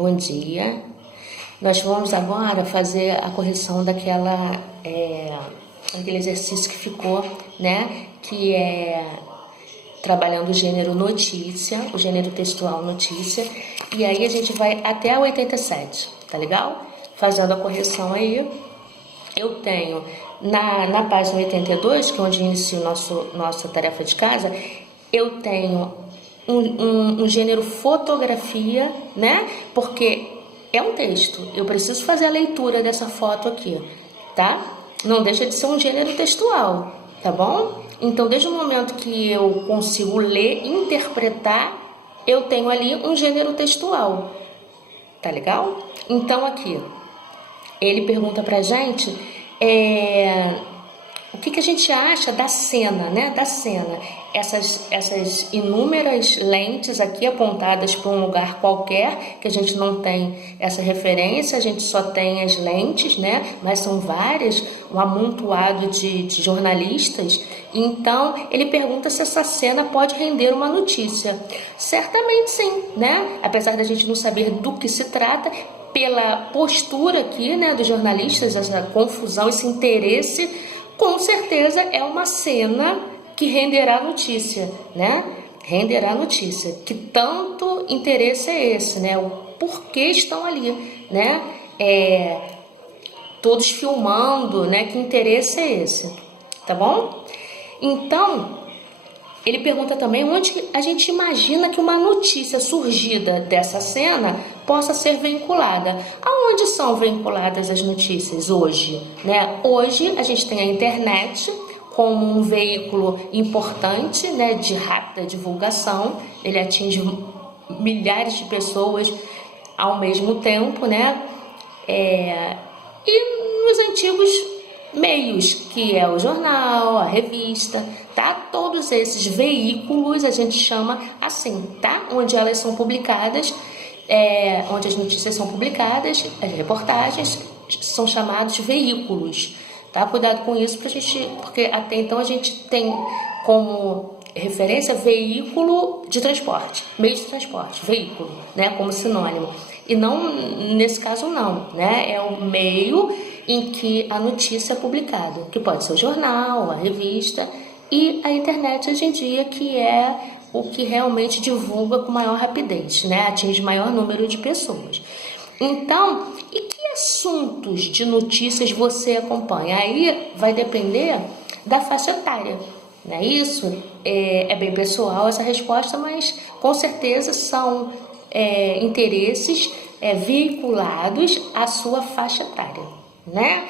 Bom dia. Nós vamos agora fazer a correção daquele exercício que ficou, né? Que é trabalhando o gênero notícia, o gênero textual notícia. E aí a gente vai até a 87, tá legal? Fazendo a correção aí, eu tenho na página 82, que é onde inicia nossa tarefa de casa, eu tenho um gênero fotografia, né? Porque é um texto, eu preciso fazer a leitura dessa foto aqui, tá? Não deixa de ser um gênero textual, tá bom? Então, desde o momento que eu consigo ler, interpretar, eu tenho ali um gênero textual, tá legal? Então, aqui, ele pergunta pra gente o que a gente acha da cena, né? Da cena. Essas inúmeras lentes aqui apontadas para um lugar qualquer, que a gente não tem essa referência, a gente só tem as lentes, né? Mas são várias, um amontoado de jornalistas. Então, ele pergunta se essa cena pode render uma notícia. Certamente sim, né? Apesar da gente não saber do que se trata, pela postura aqui, né, dos jornalistas, essa confusão, esse interesse, com certeza é uma cena que renderá notícia, né? Renderá notícia. Que tanto interesse é esse, né? O porquê estão ali, né? Todos filmando, né? Que interesse é esse, tá bom? Então, ele pergunta também onde a gente imagina que uma notícia surgida dessa cena possa ser vinculada. Aonde são vinculadas as notícias hoje, né? Hoje a gente tem a internet como um veículo importante, né, de rápida divulgação. Ele atinge milhares de pessoas ao mesmo tempo, né? E nos antigos meios, que é o jornal, a revista, tá? Todos esses veículos a gente chama assim, tá? Onde elas são publicadas, onde as notícias são publicadas, as reportagens são chamados veículos, tá? Cuidado com isso porque até então a gente tem como referência veículo de transporte, meio de transporte, veículo, né? Como sinônimo. E não, nesse caso não, né? É o meio em que a notícia é publicada, que pode ser o jornal, a revista e a internet hoje em dia, que é o que realmente divulga com maior rapidez, né? Atinge maior número de pessoas. Então, e que assuntos de notícias você acompanha? Aí vai depender da faixa etária, não é isso? É bem pessoal essa resposta, mas com certeza são interesses vinculados à sua faixa etária, né?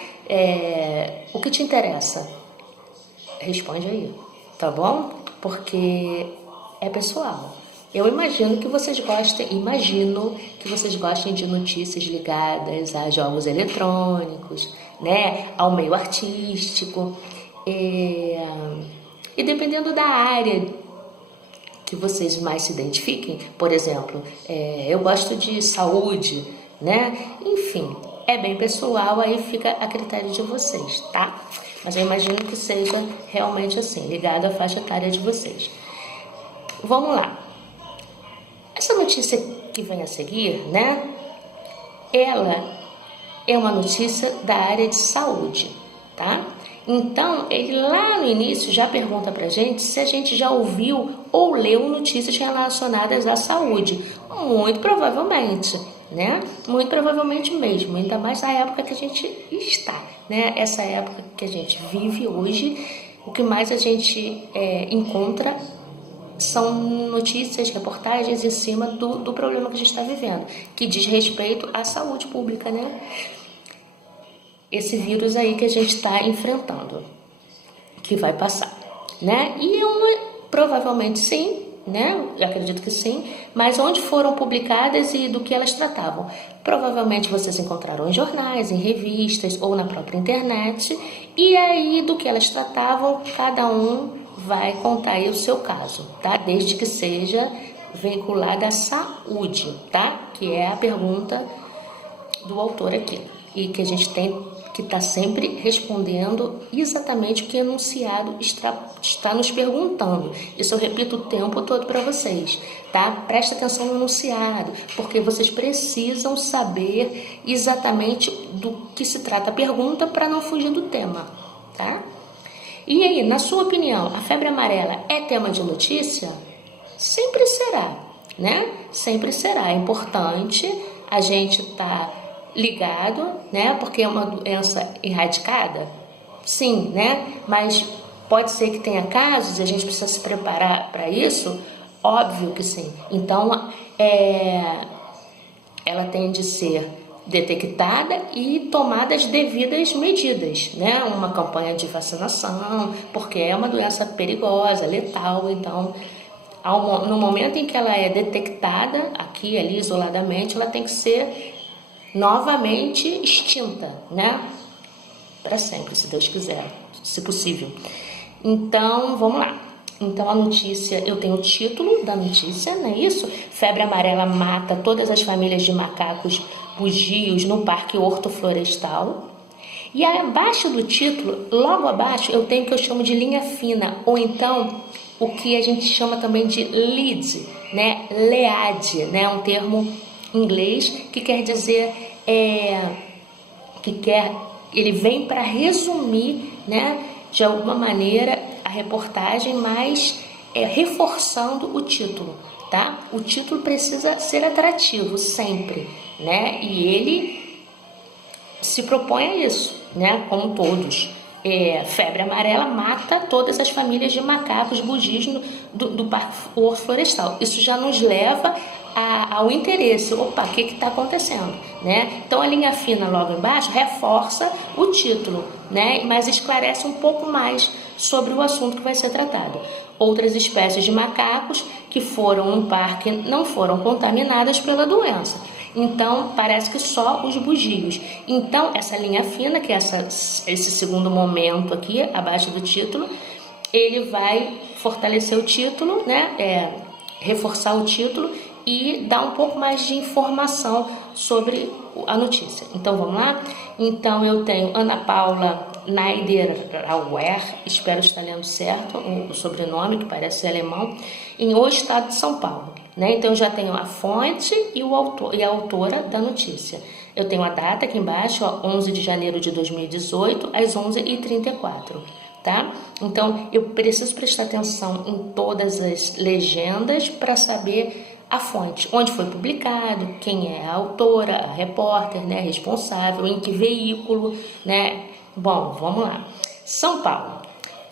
O que te interessa? Responde aí, tá bom? Porque é pessoal. Eu imagino que vocês gostem de notícias ligadas a jogos eletrônicos, né? Ao meio artístico. E dependendo da área que vocês mais se identifiquem, por exemplo, eu gosto de saúde, né? Enfim, é bem pessoal, aí fica a critério de vocês, tá? Mas eu imagino que seja realmente assim, ligado à faixa etária de vocês. Vamos lá. Essa notícia que vem a seguir, né? Ela é uma notícia da área de saúde, tá? Então, ele lá no início já pergunta pra gente se a gente já ouviu ou leu notícias relacionadas à saúde. Muito provavelmente, né? Muito provavelmente mesmo, ainda mais na época que a gente está, né? Essa época que a gente vive hoje, o que mais a gente encontra são notícias, reportagens em cima do problema que a gente está vivendo, que diz respeito à saúde pública, né? Esse vírus aí que a gente está enfrentando, que vai passar, né? E provavelmente sim, né? Eu acredito que sim, mas onde foram publicadas e do que elas tratavam? Provavelmente vocês encontraram em jornais, em revistas ou na própria internet, e aí do que elas tratavam, cada um vai contar aí o seu caso, tá? Desde que seja vinculada à saúde, tá? Que é a pergunta do autor aqui. e que a gente tem que estar sempre respondendo exatamente o que o enunciado está nos perguntando. Isso eu repito o tempo todo para vocês, tá? Presta atenção no enunciado, porque vocês precisam saber exatamente do que se trata a pergunta para não fugir do tema, tá? E aí, na sua opinião, a febre amarela é tema de notícia? Sempre será, né? Sempre será. É importante a gente estar ligado, né? Porque é uma doença erradicada? Sim, né? Mas pode ser que tenha casos e a gente precisa se preparar para isso? Óbvio que sim. Então, ela tem de ser detectada e tomada as devidas medidas, né? Uma campanha de vacinação, porque é uma doença perigosa, letal, então no momento em que ela é detectada, aqui ali isoladamente, ela tem que ser novamente extinta, né? Para sempre, se Deus quiser, se possível. Então, vamos lá. Então, a notícia, eu tenho o título da notícia, não é isso? Febre amarela mata todas as famílias de macacos bugios no Parque Hortoflorestal. E aí, abaixo do título, logo abaixo, eu tenho o que eu chamo de linha fina, ou então o que a gente chama também de lead, né? Lead, né? Um termo inglês que quer dizer ele vem para resumir, né, de alguma maneira a reportagem, mas reforçando o título, tá? O título precisa ser atrativo sempre, né? E ele se propõe a isso, né? Como todos. Febre amarela mata todas as famílias de macacos bugios do Parque Hortoflorestal. Isso já nos leva ao interesse. Opa, o que está acontecendo? Né? Então a linha fina logo embaixo reforça o título, né? Mas esclarece um pouco mais sobre o assunto que vai ser tratado. Outras espécies de macacos que foram no parque não foram contaminadas pela doença. Então, parece que só os bugios. Então, essa linha fina, que é esse segundo momento aqui, abaixo do título, ele vai fortalecer o título, né? Reforçar o título e dar um pouco mais de informação sobre a notícia. Então, vamos lá? Então, eu tenho Ana Paula Niederauer, espero estar lendo certo o sobrenome, que parece alemão, em O Estado de São Paulo. Né? Então, eu já tenho a fonte e a autora da notícia. Eu tenho a data aqui embaixo, ó, 11 de janeiro de 2018, às 11h34. Tá? Então, eu preciso prestar atenção em todas as legendas para saber a fonte, onde foi publicado, quem é a autora, a repórter, né, responsável, em que veículo, né? Bom, vamos lá. São Paulo.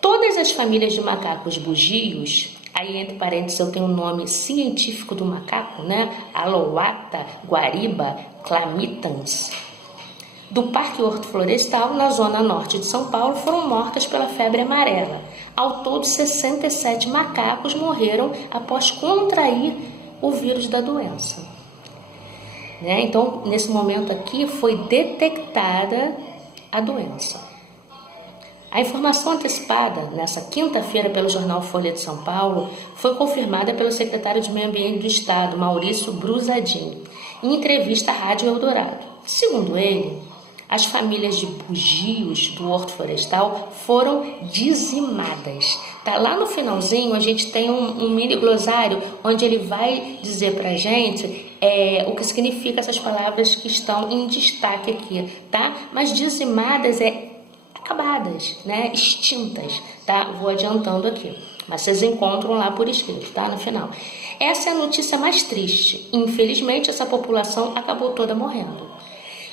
Todas as famílias de macacos bugios, aí entre parênteses eu tenho o nome científico do macaco, né? Aloata guariba clamitans, do Parque Hortoflorestal, na zona norte de São Paulo, foram mortas pela febre amarela. Ao todo, 67 macacos morreram após contrair o vírus da doença. Né? Então, nesse momento aqui, foi detectada a doença. A informação antecipada nessa quinta-feira pelo jornal Folha de São Paulo foi confirmada pelo secretário de Meio Ambiente do Estado, Maurício Brusadin, em entrevista à Rádio Eldorado. Segundo ele, as famílias de bugios do Hortoflorestal foram dizimadas. Tá? Lá no finalzinho a gente tem um mini glossário onde ele vai dizer pra gente o que significa essas palavras que estão em destaque aqui, tá? Mas dizimadas acabadas, né? Extintas, tá? Vou adiantando aqui, mas vocês encontram lá por escrito, tá? No final. Essa é a notícia mais triste. Infelizmente, essa população acabou toda morrendo.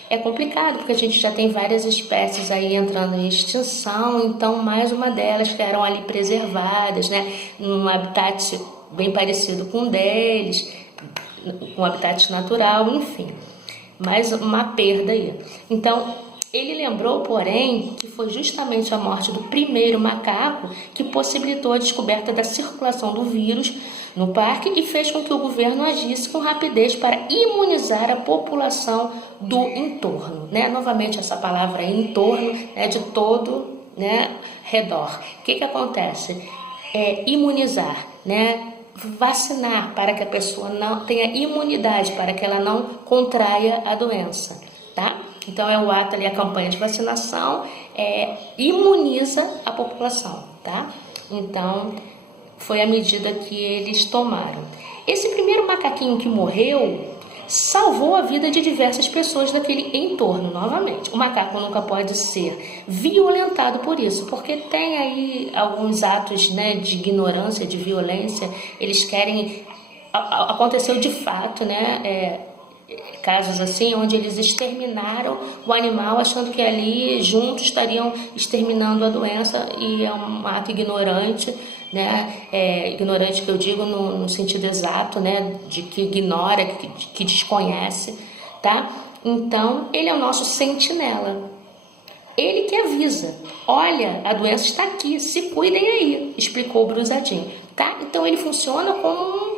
É complicado, porque a gente já tem várias espécies aí entrando em extinção, então mais uma delas que eram ali preservadas, né? Num habitat bem parecido com o deles, um habitat natural, enfim. Mais uma perda aí. Então, ele lembrou, porém, que foi justamente a morte do primeiro macaco que possibilitou a descoberta da circulação do vírus no parque e fez com que o governo agisse com rapidez para imunizar a população do entorno. Né? Novamente, essa palavra entorno, né, de todo, né, redor. O que acontece? Imunizar, né? Vacinar para que a pessoa não tenha imunidade, para que ela não contraia a doença. tá? Então é o ato ali, a campanha de vacinação imuniza a população, tá? Então foi a medida que eles tomaram. Esse primeiro macaquinho que morreu salvou a vida de diversas pessoas daquele entorno. Novamente, o macaco nunca pode ser violentado por isso, porque tem aí alguns atos, né, de ignorância, de violência. Eles querem... Aconteceu de fato, né, casos assim, onde eles exterminaram o animal achando que ali juntos estariam exterminando a doença, e é um ato ignorante, né? Ignorante que eu digo no sentido exato, né? De que ignora, que desconhece, tá? Então, ele é o nosso sentinela. Ele que avisa: olha, a doença está aqui, se cuidem aí, explicou o Brusadinho, tá? Então, ele funciona como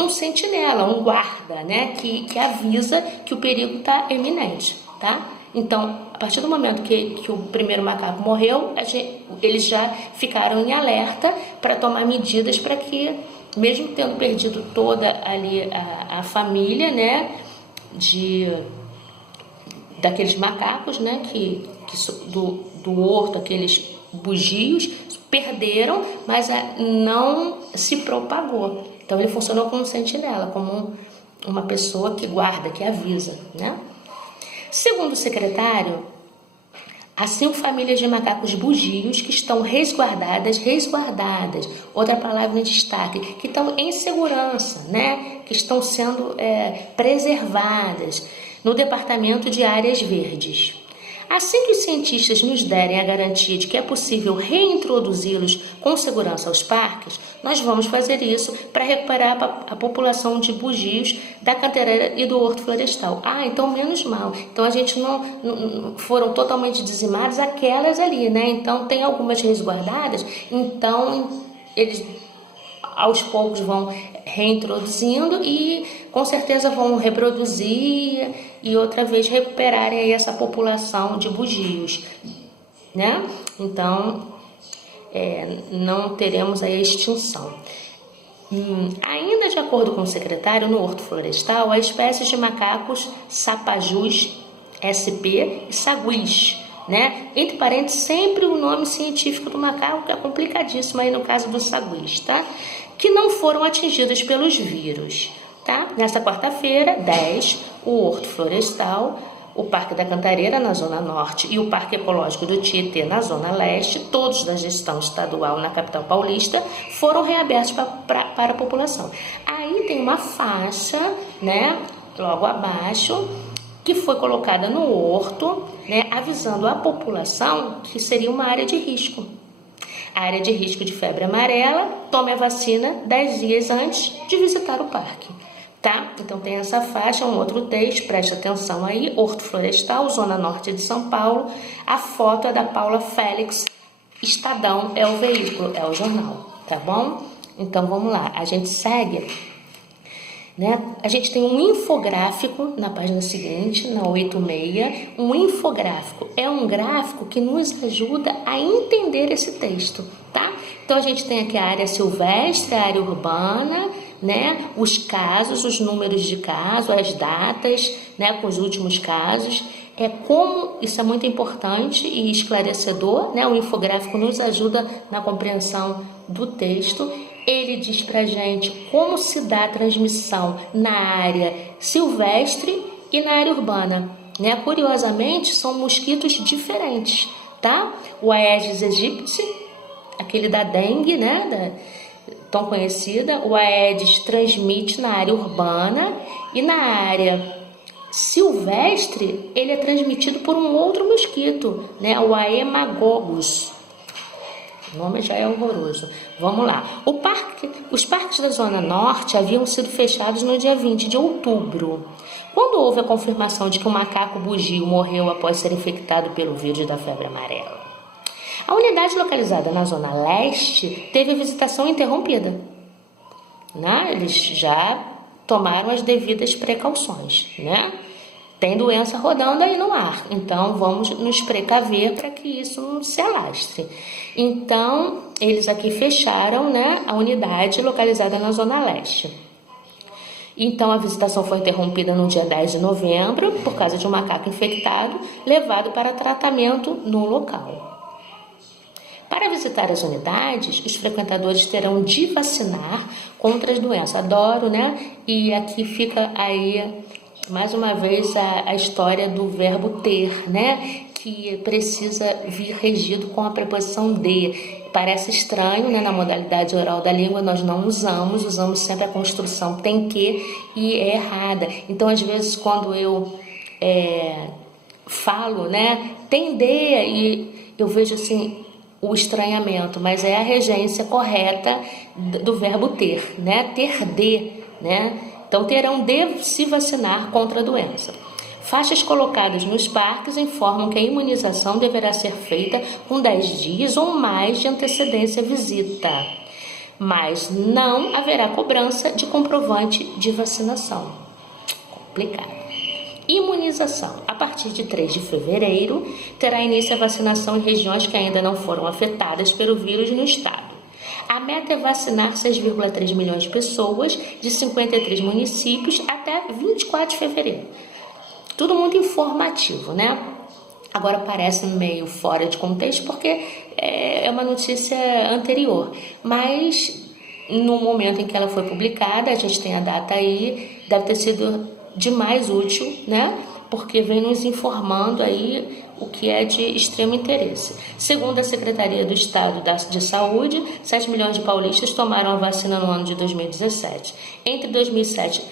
um sentinela, um guarda, né, que avisa que o perigo está iminente, tá? Então, a partir do momento que o primeiro macaco morreu, eles já ficaram em alerta para tomar medidas para que, mesmo tendo perdido toda ali a família, né, daqueles macacos, né, do horto, aqueles bugios, perderam, mas não se propagou. Então ele funcionou como um sentinela, como uma pessoa que guarda, que avisa, né? Segundo o secretário, assim famílias de macacos bugios que estão resguardadas, outra palavra em destaque, que estão em segurança, né? Que estão sendo preservadas no departamento de áreas verdes. Assim que os cientistas nos derem a garantia de que é possível reintroduzi-los com segurança aos parques, nós vamos fazer isso para recuperar a população de bugios da cantareira e do horto florestal. Então menos mal. Então a gente não foram totalmente dizimadas aquelas ali, né? Então tem algumas resguardadas, então eles aos poucos vão reintroduzindo e com certeza vão reproduzir e outra vez recuperarem aí essa população de bugios, né? Então, não teremos aí a extinção. Ainda de acordo com o secretário, no horto florestal, há espécies de macacos sapajus SP e saguis, né? Entre parênteses, sempre o nome científico do macaco, que é complicadíssimo aí no caso dos saguis, tá? Que não foram atingidas pelos vírus, tá? Nesta quarta-feira, 10, o Horto Florestal, o Parque da Cantareira, na Zona Norte, e o Parque Ecológico do Tietê, na Zona Leste, todos da gestão estadual na capital paulista, foram reabertos para a população. Aí tem uma faixa, né, logo abaixo, que foi colocada no horto, né, avisando a população que seria uma área de risco. A área de risco de febre amarela, tome a vacina 10 dias antes de visitar o parque, tá? Então tem essa faixa, um outro texto, preste atenção aí, Horto Florestal, Zona Norte de São Paulo, a foto é da Paula Félix, Estadão é o veículo, é o jornal, tá bom? Então vamos lá, a gente segue, né? A gente tem um infográfico na página seguinte, na 86. Um infográfico é um gráfico que nos ajuda a entender esse texto, tá? Então a gente tem aqui a área silvestre, a área urbana, né? Os casos, os números de caso, as datas, né? Com os últimos casos. Isso é muito importante e esclarecedor, né? O infográfico nos ajuda na compreensão do texto. Ele diz pra gente como se dá a transmissão na área silvestre e na área urbana, né? Curiosamente, são mosquitos diferentes, tá? O Aedes aegypti, aquele da dengue, né? Tão conhecida. O Aedes transmite na área urbana e na área silvestre, ele é transmitido por um outro mosquito, né? O Haemagogus. O nome já é horroroso. Vamos lá. Os parques da Zona Norte haviam sido fechados no dia 20 de outubro. Quando houve a confirmação de que um macaco bugio morreu após ser infectado pelo vírus da febre amarela. A unidade localizada na Zona Leste teve a visitação interrompida, né? Eles já tomaram as devidas precauções, né? Tem doença rodando aí no ar, então vamos nos precaver para que isso não se alastre. Então, eles aqui fecharam, né, a unidade localizada na Zona Leste. Então, a visitação foi interrompida no dia 10 de novembro por causa de um macaco infectado levado para tratamento no local. Para visitar as unidades, os frequentadores terão de vacinar contra as doenças. Adoro, né? E aqui fica aí, mais uma vez, a história do verbo ter, né? Que precisa vir regido com a preposição de. Parece estranho, né? Na modalidade oral da língua nós não usamos sempre a construção tem que e é errada. Então, às vezes, quando eu falo, né? Tem de, e eu vejo assim o estranhamento, mas é a regência correta do verbo ter, né? Ter de, né? Então, terão de se vacinar contra a doença. Faixas colocadas nos parques informam que a imunização deverá ser feita com 10 dias ou mais de antecedência à visita, mas não haverá cobrança de comprovante de vacinação. Complicado. Imunização. A partir de 3 de fevereiro, terá início a vacinação em regiões que ainda não foram afetadas pelo vírus no estado. A meta é vacinar 6,3 milhões de pessoas de 53 municípios até 24 de fevereiro. Tudo muito informativo, né? Agora parece meio fora de contexto porque é uma notícia anterior, mas no momento em que ela foi publicada, a gente tem a data aí, deve ter sido demais útil, né? Porque vem nos informando aí o que é de extremo interesse. Segundo a Secretaria do Estado de Saúde, 7 milhões de paulistas tomaram a vacina no ano de 2017. Entre 2007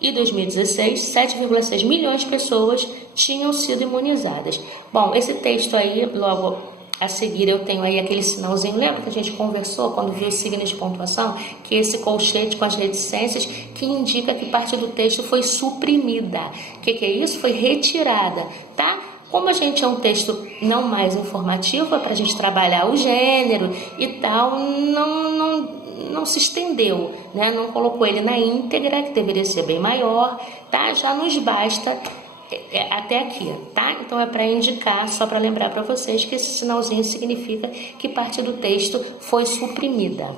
e 2016, 7,6 milhões de pessoas tinham sido imunizadas. Bom, esse texto aí, logo a seguir eu tenho aí aquele sinalzinho, lembra que a gente conversou quando viu os signos de pontuação? Que esse colchete com as reticências que indica que parte do texto foi suprimida. O que é isso? Foi retirada, tá? Como a gente é um texto não mais informativo, é para a gente trabalhar o gênero e tal, não se estendeu, né? Não colocou ele na íntegra, que deveria ser bem maior, tá? Já nos basta até aqui, tá? Então é para indicar, só para lembrar para vocês que esse sinalzinho significa que parte do texto foi suprimida.